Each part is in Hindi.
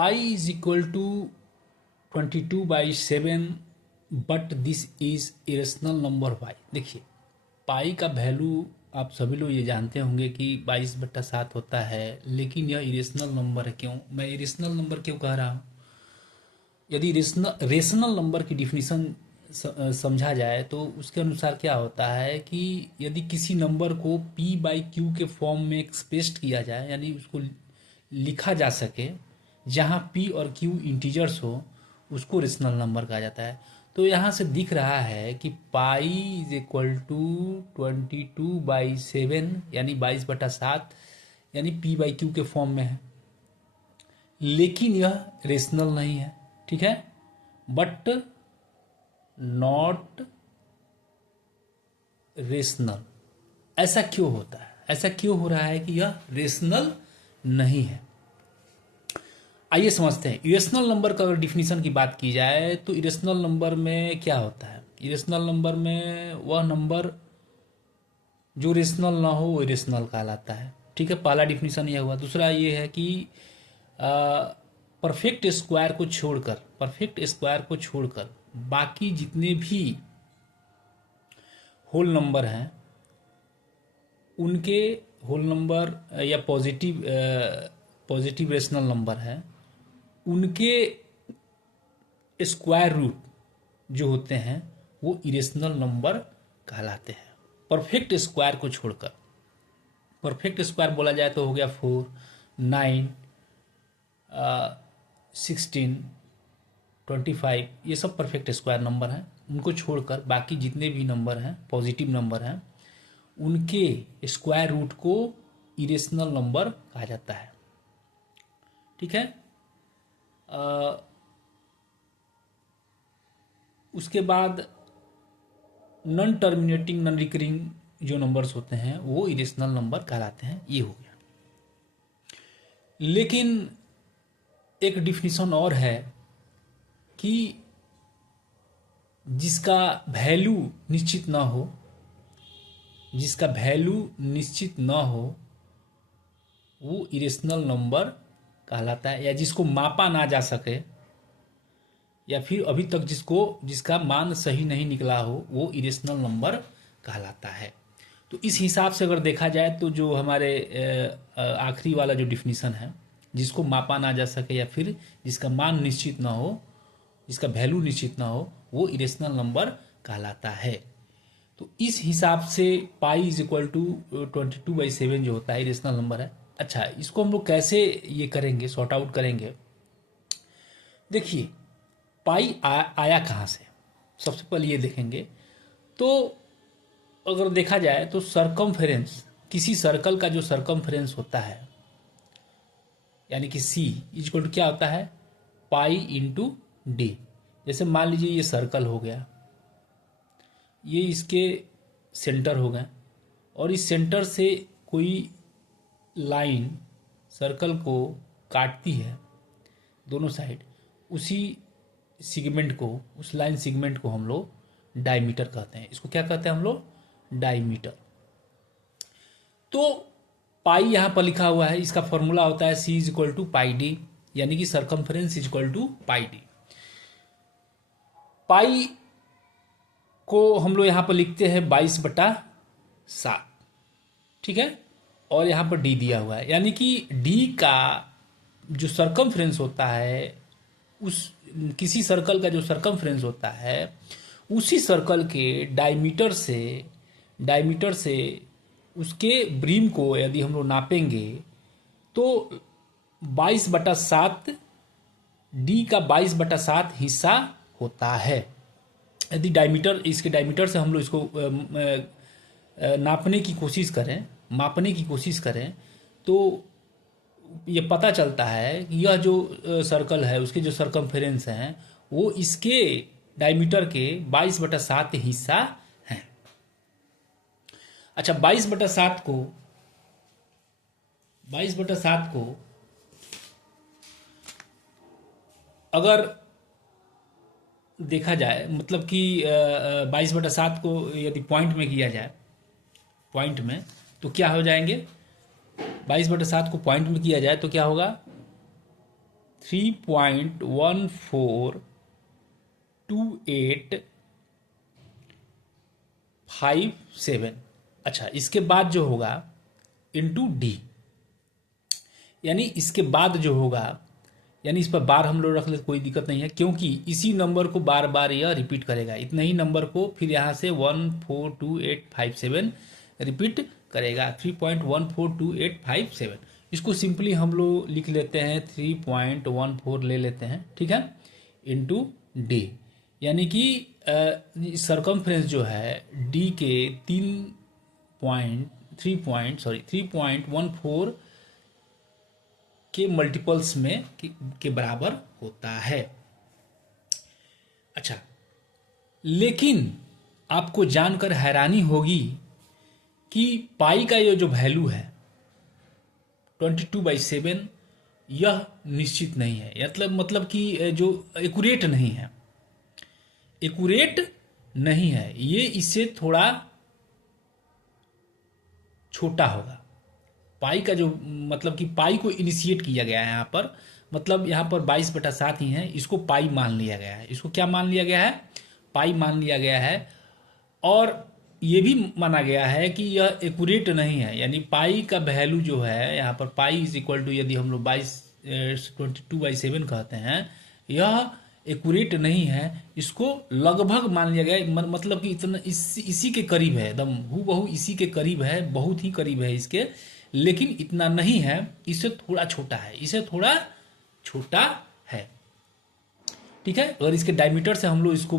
Pi is equal to 22/7 but this is irrational number why. देखिए पाई का वैल्यू आप सभी लोग ये जानते होंगे कि 22/7 होता है, लेकिन यह इरेशनल नंबर है। क्यों मैं इरेशनल नंबर क्यों कह रहा हूँ? यदि रेशनल नंबर की डिफिनीशन समझा जाए तो उसके अनुसार क्या होता है कि यदि किसी नंबर को p/q के फॉर्म में एक्सप्रेस्ड किया जाए, यानी उसको लिखा जा सके, जहाँ p और q इंटीजर्स हो, उसको रेशनल नंबर कहा जाता है। तो यहाँ से दिख रहा है कि पाई इज इक्वल टू 22/7 यानी 22/7 यानी p/q के फॉर्म में है, लेकिन यह रेशनल नहीं है। ठीक है, बट नॉट रेशनल। ऐसा क्यों होता है? ऐसा क्यों हो रहा है कि यह रेशनल नहीं है? आइए समझते हैं। इरेशनल नंबर का अगर डिफिनीशन की बात की जाए तो इरेशनल नंबर में क्या होता है? इरेशनल नंबर में वह नंबर जो रेशनल ना हो वो इरेशनल कहलाता है। ठीक है, पहला डिफिनीशन यह हुआ। दूसरा ये है कि परफेक्ट स्क्वायर को छोड़कर बाकी जितने भी होल नंबर हैं, उनके होल नंबर या पॉजिटिव रेशनल नंबर है, उनके स्क्वायर रूट जो होते हैं वो इरेशनल नंबर कहलाते हैं, परफेक्ट स्क्वायर को छोड़कर। परफेक्ट स्क्वायर बोला जाए तो हो गया 4, 9, 16, 25, ये सब परफेक्ट स्क्वायर नंबर हैं। उनको छोड़कर बाकी जितने भी नंबर हैं, पॉजिटिव नंबर हैं, उनके स्क्वायर रूट को इरेशनल नंबर कहा जाता है। ठीक है, उसके बाद नॉन टर्मिनेटिंग नॉन रिकरिंग जो नंबर्स होते हैं वो इरेशनल नंबर कहलाते हैं। ये हो गया। लेकिन एक डिफिनीशन और है कि जिसका वैल्यू निश्चित ना हो, वो इरेशनल नंबर कहलाता है, या जिसको मापा ना जा सके, या फिर अभी तक जिसका मान सही नहीं निकला हो, वो इरेशनल नंबर कहलाता है। तो इस हिसाब से अगर देखा जाए तो जो हमारे आखिरी वाला जो डिफिनीशन है, जिसको मापा ना जा सके या फिर जिसका मान निश्चित ना हो, जिसका वैल्यू निश्चित ना हो, वो इरेशनल नंबर कहलाता है। तो इस हिसाब से पाई इज इक्वल टू 22/7 जो होता है इरेशनल नंबर है। अच्छा, इसको हम लोग कैसे ये करेंगे, सॉर्ट आउट करेंगे? देखिए पाई आया कहाँ से, सबसे पहले ये देखेंगे। तो अगर देखा जाए तो सरकमफेरेंस, किसी सर्कल का जो सरकमफेरेंस होता है, यानी कि सी इक्वल टू क्या होता है? Pi into D. जैसे मान लीजिए ये सर्कल हो गया, ये इसके सेंटर हो गए, और इस सेंटर से कोई लाइन सर्कल को काटती है दोनों साइड, उसी सेगमेंट को, उस लाइन सेगमेंट को हम लोग डायमीटर कहते हैं। इसको क्या कहते हैं हम लोग? डायमीटर। तो पाई यहाँ पर लिखा हुआ है, इसका फॉर्मूला होता है C is equal to pi D, यानी कि circumference is equal to pi D. Pi को हम लोग यहाँ पर लिखते हैं 22/7। ठीक है, और यहाँ पर डी दिया हुआ है, यानी कि डी का जो सरकमफेरेंस होता है, उस किसी सर्कल का जो सरकमफेरेंस होता है, उसी सर्कल के डायमीटर से उसके ब्रीम को यदि हम लोग नापेंगे तो 22/7 डी का 22/7 हिस्सा होता है। यदि इसके डायमीटर से हम लोग इसको मापने की कोशिश करें तो ये पता चलता है कि यह जो सर्कल है उसके जो सरकमफेरेंस हैं वो इसके डायमीटर के 22/7 हिस्सा हैं। अच्छा, 22/7 को अगर देखा जाए, मतलब कि 22/7 को यदि पॉइंट में किया जाए, पॉइंट में, तो क्या हो जाएंगे? 22/7 को पॉइंट में किया जाए तो क्या होगा? 3.142857। अच्छा, इसके बाद जो होगा इंटू डी, यानी इसके बाद जो होगा, यानी इस पर बार हम लोग रख ले कोई दिक्कत नहीं है, क्योंकि इसी नंबर को बार बार यह रिपीट करेगा, इतने ही नंबर को फिर यहाँ से 142857 रिपीट करेगा। 3.142857, इसको सिंपली हम लोग लिख लेते हैं 3.14 ले लेते हैं, ठीक है, इंटू डी, यानी कि सरकमफ्रेंस जो है डी के 3.14 के मल्टीपल्स में के बराबर होता है। अच्छा, लेकिन आपको जानकर हैरानी होगी कि पाई का ये जो वैल्यू है 22/7 यह निश्चित नहीं है, मतलब कि जो एक्यूरेट नहीं है, एक्यूरेट नहीं है, ये इससे थोड़ा छोटा होगा। पाई का जो मतलब कि पाई को इनिशिएट किया गया है यहाँ पर, मतलब यहाँ पर 22/7 ही है, इसको पाई मान लिया गया है। इसको क्या मान लिया गया है? पाई मान लिया गया है। और ये भी माना गया है कि यह एक्यूरेट नहीं है, यानी पाई का वैल्यू जो है यहाँ पर पाई इज इक्वल टू, यदि हम लोग 22/7 कहते हैं, यह एक्यूरेट नहीं है, इसको लगभग मान लिया गया है, मतलब कि इतना इसी के करीब है, एकदम हूबहू इसी के करीब है, बहुत ही करीब है इसके, लेकिन इतना नहीं है, इससे थोड़ा छोटा है, इससे थोड़ा छोटा है, ठीक है। अगर इसके डायमीटर से हम लोग इसको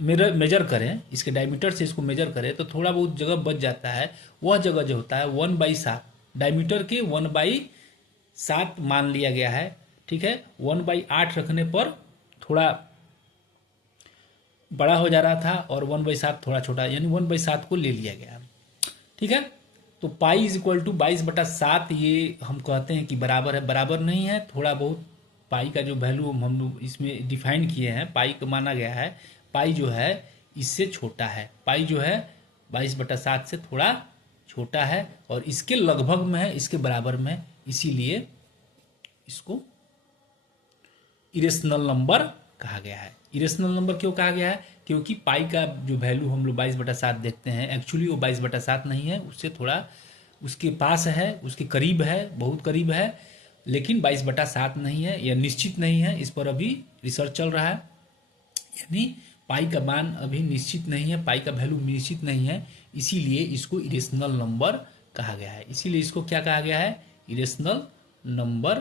मेजर करें, इसके डायमीटर से इसको मेजर करें तो थोड़ा बहुत जगह बच जाता है। वह जगह जो होता है 1/7, डायमीटर के 1/7 मान लिया गया है, ठीक है। 1/8 रखने पर थोड़ा बड़ा हो जा रहा था और 1/7 थोड़ा छोटा, यानी 1/7 को ले लिया गया, ठीक है। तो पाई इज इक्वल टू 22/7, ये हम कहते हैं कि बराबर है, बराबर नहीं है, थोड़ा बहुत पाई का जो वैल्यू हम लोग इसमें डिफाइन किए हैं, पाई को माना गया है, पाई जो है इससे छोटा है, पाई जो है 22/7 से थोड़ा छोटा है और इसके लगभग में है, इसके बराबर में है, इसीलिए इसको इरेशनल नंबर कहा गया है। इरेशनल नंबर क्यों कहा गया है? क्योंकि पाई का जो वैल्यू हम लोग 22/7 देखते हैं, एक्चुअली वो 22/7 नहीं है, उससे थोड़ा उसके पास है, उसके करीब है, बहुत करीब है, लेकिन 22/7 नहीं है, यह निश्चित नहीं है, इस पर अभी रिसर्च चल रहा है, यानी पाई का मान अभी निश्चित नहीं है, पाई का वैल्यू निश्चित नहीं है, इसीलिए इसको इरेशनल नंबर कहा गया है। इसीलिए इसको क्या कहा गया है? इरेशनल नंबर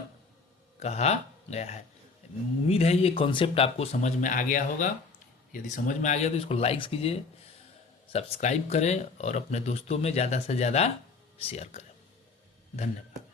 कहा गया है। उम्मीद है ये कॉन्सेप्ट आपको समझ में आ गया होगा। यदि समझ में आ गया तो इसको लाइक्स कीजिए, सब्सक्राइब करें और अपने दोस्तों में ज़्यादा से ज़्यादा शेयर करें। धन्यवाद।